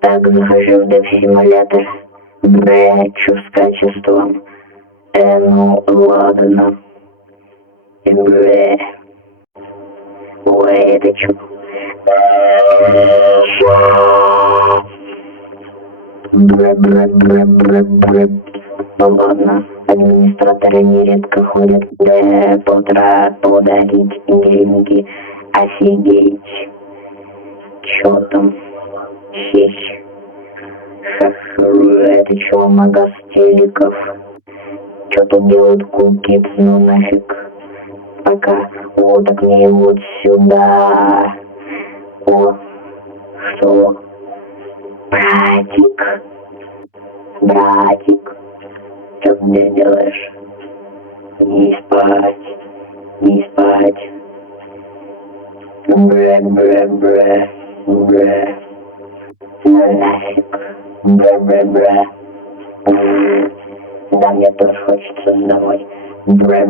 Так, захожу в деп-симулятор. Чё с качеством? Ну ладно. Ой, это чё? Ну ладно, администраторы нередко ходят подарить деньги. Офигеть. Чё там? Хищ. Это чё, магаз телеков? Чё тут делают куки? Ну нафиг. Пока. О, так мне вот сюда. О, что? Братик. Братик. Что ты здесь делаешь? Не спать. Не спать. Бре. Ну нафиг. Бре. Да, мне тоже хочется домой. Бре.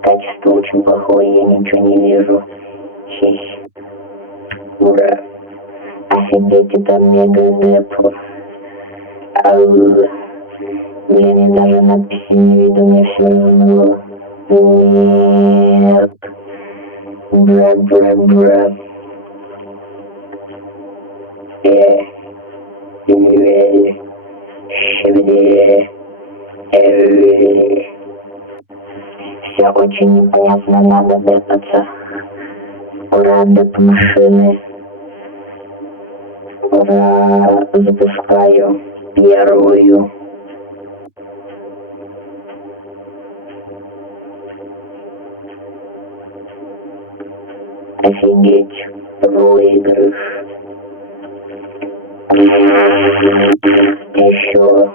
Качество очень плохое, я ничего не вижу. Хищ. Ура. Офигеть, это мега-деп. Блин, я даже надписи не виду, мне все равно. Нет. Бре. Все очень непонятно, надо депаться. Ура, деп-машины. Ура, запускаю первую. Офигеть, проигрыш. Еще.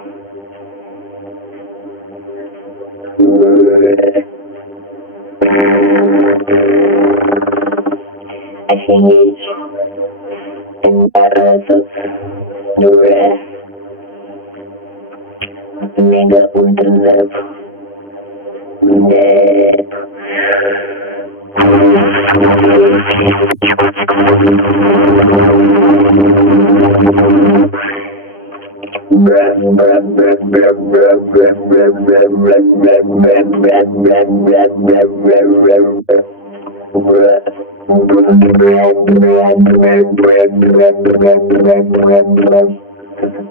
Офигеть. Этот. Мега ультра деп.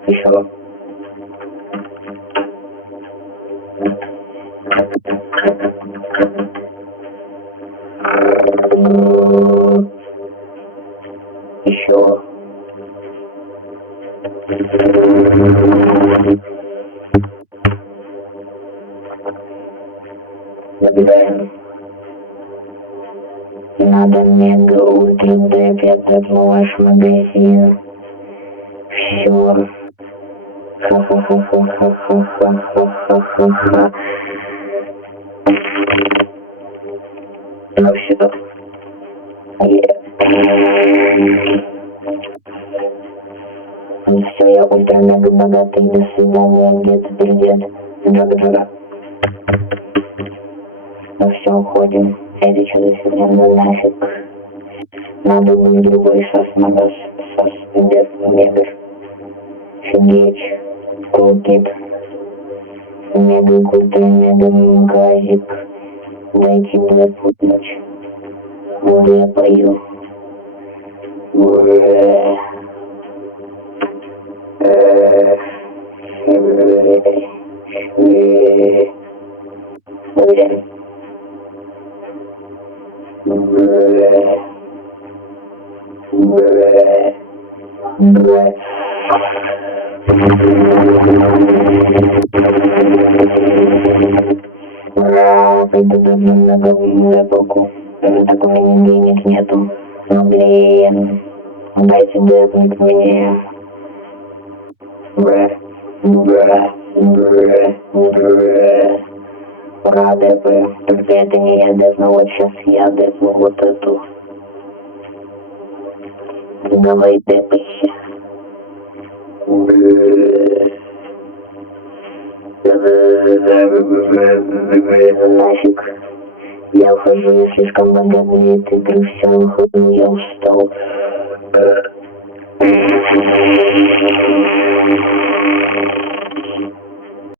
Еще. Еще. Забираем. Надо мега ультра деп, я тэпнул ваш магазин. Все. Ха-ха-ха. Ну все. Ну все, я ультра мега богатый, до свидания, где-то придет. Джага. Ну все, уходим. Это что за фигня? Ну нафиг. Надо быть другой сос-магаз. Сос-деп-мегар. Офигеть. Крутит. Мега крутой, мега-магазик. Дайте мне путнуть. Буду я пою. Ура, пойду на полку. Так у меня денег нету. Ну блин. Дайте депнуть мне. Ура, депы. Только это не я депну, вот сейчас я депну вот эту. Давай депайся. Нафиг. Я ухожу, я слишком богатый, игры, все, ухожу, я устал.